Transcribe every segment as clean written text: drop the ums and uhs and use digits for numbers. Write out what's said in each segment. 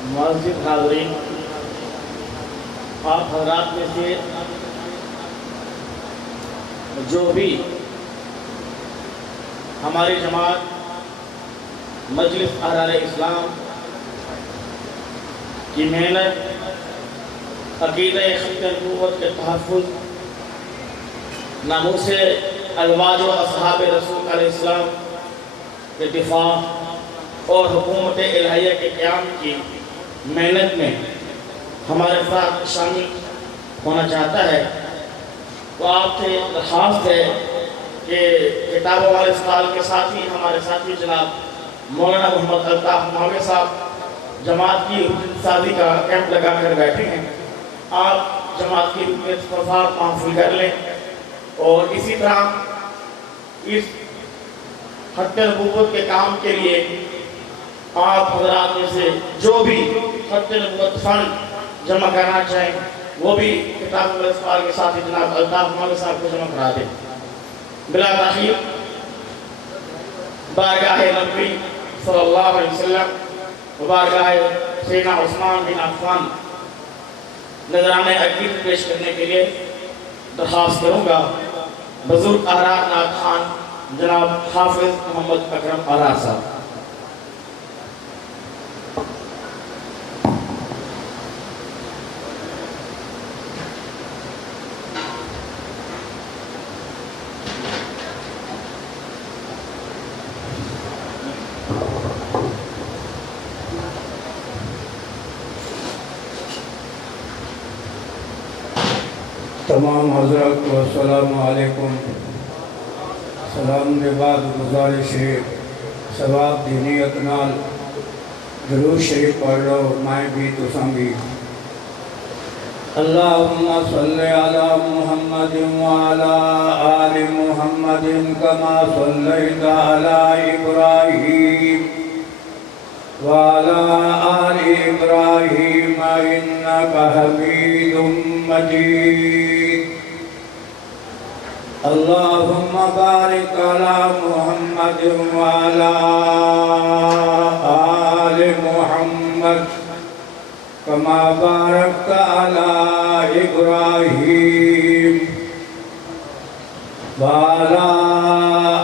मस्जिद हाज़रीन, आप हज़रात में से जो भी हमारी जमात मजलिस अहरार इस्लाम की मेहनत अक़ीदा ख़त्म नबूवत के तहफ़्फ़ुज़, नामूस अलवाज व अस्हाब रसूल अलैहिस्सलाम के दिफ़ा और हुकूमत इलाहिया के क़याम की मेहनत में हमारे साथ शामिल होना चाहता है, तो आपसे दरख्वास्त है कि किताब वाले साल के साथ ही हमारे साथी जनाब मौलाना मोहम्मद अल्ताफ़ मावे साहब जमात की साजी का कैंप लगा कर बैठे हैं। आप जमात की फसाद हासिल कर लें और इसी तरह इस खत्म नबूवत के काम के लिए आप हज़रात में से जो भी खत्म नबूवत फंड जमा करना चाहें वो भी किताब वाले साल के साथ ही जनाब अल्ताफ़ मावे साहब को जमा करा दें। बिला ताख़ीर बारगाह नबी सल्लल्लाहु अलैहि वसल्लम बारगाह सैयदना उस्मान बिन अफ़्फ़ान नज़राने अक़ीद पेश करने के लिए दरख्वास्त करूँगा बुज़ुर्ग आरार नाथ खान जनाब हाफिज़ मोहम्मद अकरम आरार साहब। तमाम हज़रत को अस्सलामु अलैकुम। सलाम के बाद गुजारिश है सवाब दी नियत नाल दुरूद शरीफ पढ़ लो, मैं भी तुसां भी। अल्लाहुम्मा सल्लि अला मुहम्मदिन व अला आलि मुहम्मदिन कमा सल्लैता अला इब्राहीम व अला आलि इब्राहीम इन्नका हमीदुम मजीद। अल्लाहुम्मा बारिक अला मुहम्मद व अला आलि मुहम्मद कमा बारकता अला इब्राहीम व अला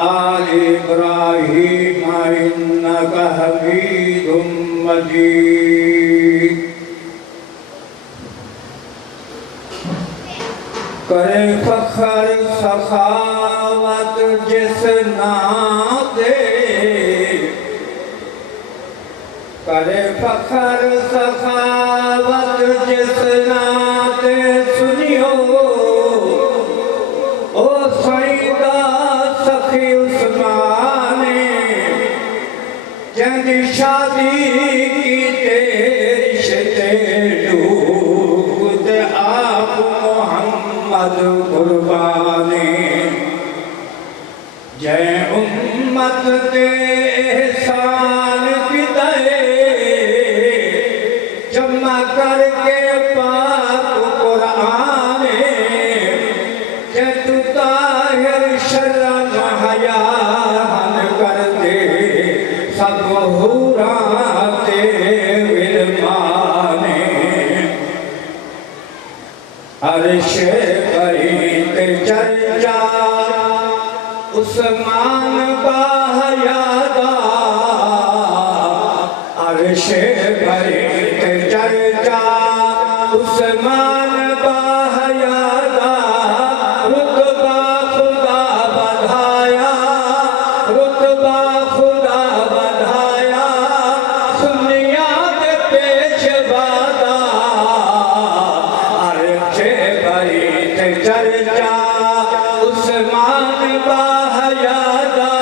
आलि इब्राहीम इन्नका हमीदुम मजीद। करे फखर सखावत जिस नाते, करे फखर सखावत जिस नाते सुनियो ओ सईदा सखी उस्माने जंदी शादी की तेरी शते डूब आप मोहम्मद कुर्बानी। जय उम्मत दे एहसान की दे जमा करके पाक कुरान जय तू ताहिर शर्म हयान कर दे सब हुराते विरमाने। अर्श बरीत चर्चा उस्मान बाहयादा, अर्श बरीत चर्चा उस्मान बाहयादा। रुतबा खुदा बढ़ाया, रुतबा खुदा बढ़ाया, सुनियाद पेशवादा। अर्श बरीत चर्चा उस्मान बाहयादा,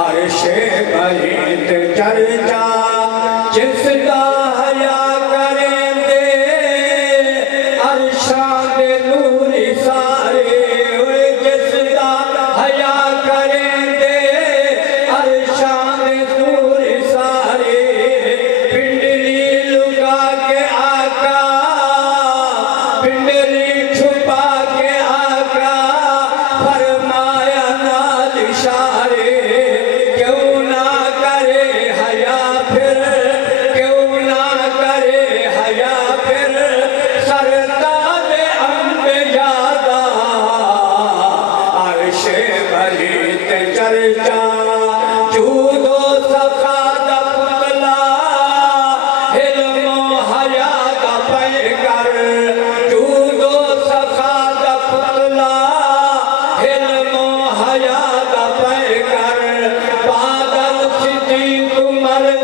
अर्श बरीत चर्चा जिसका हया करेंगे अर्शाद नूरी सारे। जिसका हया करेंगे अर्शाद नूरी सारे। पिंडली लुका के आका, पिंडली छुपा के आका, फरमाया नाल इशारे। क्यों ना करे हया फिर, क्यों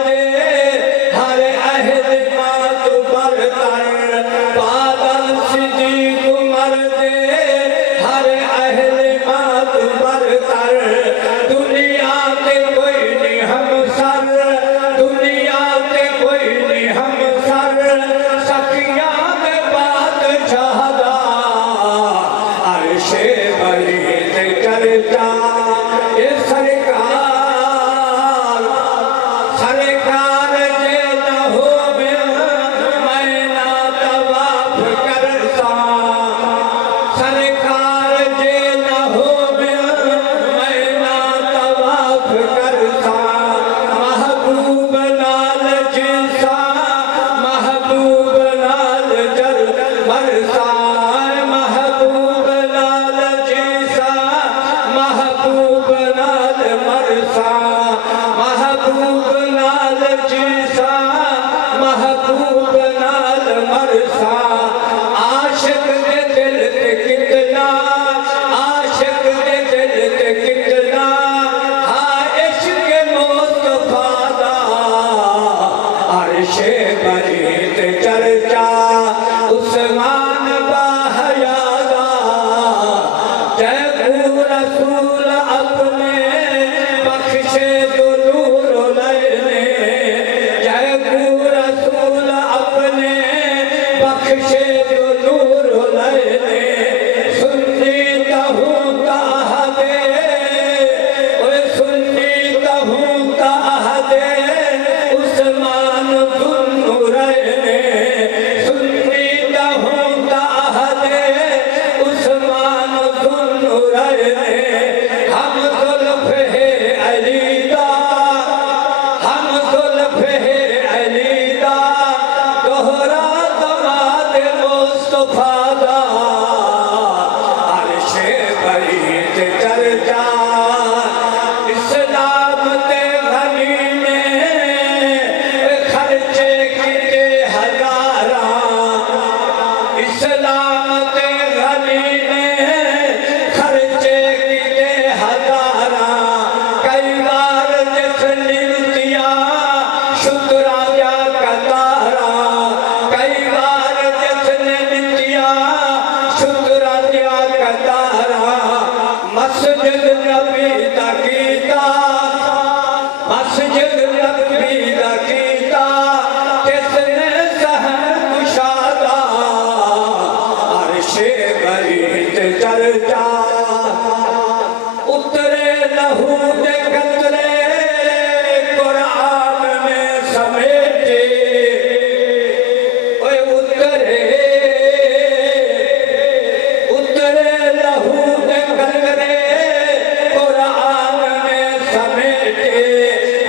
दे हर अहद मात बरतर बादल सिद्दीक उमर दे हर अहद मात बरतर दुनिया के कोई नहीं हम सर दुनिया के कोई नहीं हम सर सखिया के बात चाहदा अर्शे बरी ते चर्चा ये सरकार सरकार जे न हो मैं ना तवाफ करता सरकार जे न हो मैं ना तवाफ करता महबूब लाल जिसा महबूब लाल जल मरसा महबूब लाल जिसा महबूब लाल मरसा महबूब लाल जिसा महबूब लाल मरसा आशिक के दिल ते कितना आशिक के दिल ते कितना हाँ इश्क मुस्तफा दा अर्शे बरी ते चर्चा उस्मान बाहयादा जय रसूल अपने बख्शे जो नूर लैने जय रसूल अपने बख्शे जो नूर लैने सुन्नी तहूँ ताह दे ओए सुन्नी तहूँ ताह दे उस्मान दुन्नूरैने सुन्नी तहूँ ताह दे उस्मान दुन्नूरैने हम जुल्फ़े अलीदा हम जुल्फ़े अलीदा दोहरा दमाद मुस्तफा दा अर्शे बरी ते चर्चा इस्लाम ते गनी ने खर्चे किते हजारा इस्लाम ते गनी ने खर्चे किते हजारा कई बार जिसने दिया शुक्रा या कतारा कई बार जिसने दिया शुक्रा या कतारा मस्जिद नबी दा कीता मस्जिद नबी दा कीता किसने सहन कुशादा अर्शे बरी ते चर्चा उतरे लहू दे कतरे कुरान में समेटे ओए उतरे लहू दे कतरे कुरान में समेटे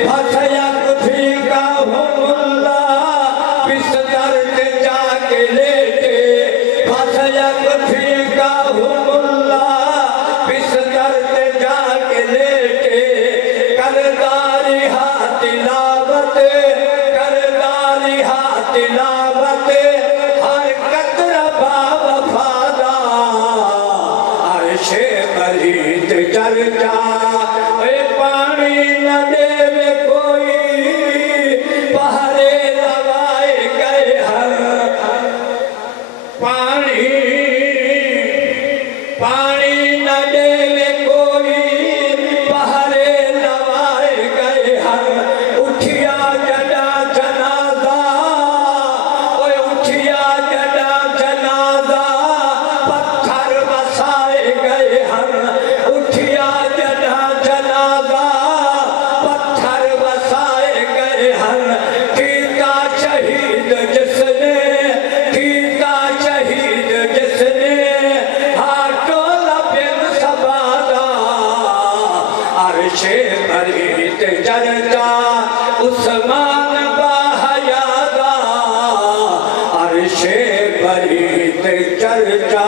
फसयक फीका हुमुल्ला बिस्तर पे जाके लेटे फसयक फीका हुमुल्ला बिस्तर पे जाके लेटे करदारी हाथ तिलावत करदारी हाथ तिलावत हर कतरा वफादा अर्शे बरी ते चर्चा ओए पानी न देवे कोई पहरे लगाए गए हर पानी पानी न देवे कोई पहरे लगाए गए हर उठिया जड़ा जनाजा ओए उठिया जड़ा जनाजा पत्थर बसाए गए हर उठिया जड़ा जनाजा पत्थर बसाए गए हर कीता शहीद जिसने कीता शहीद जिसने हाथों लबिन सबादा अर्शे बरी ते चर्चा उस्मान बाहयादा अर्शे बरी ते चर्चा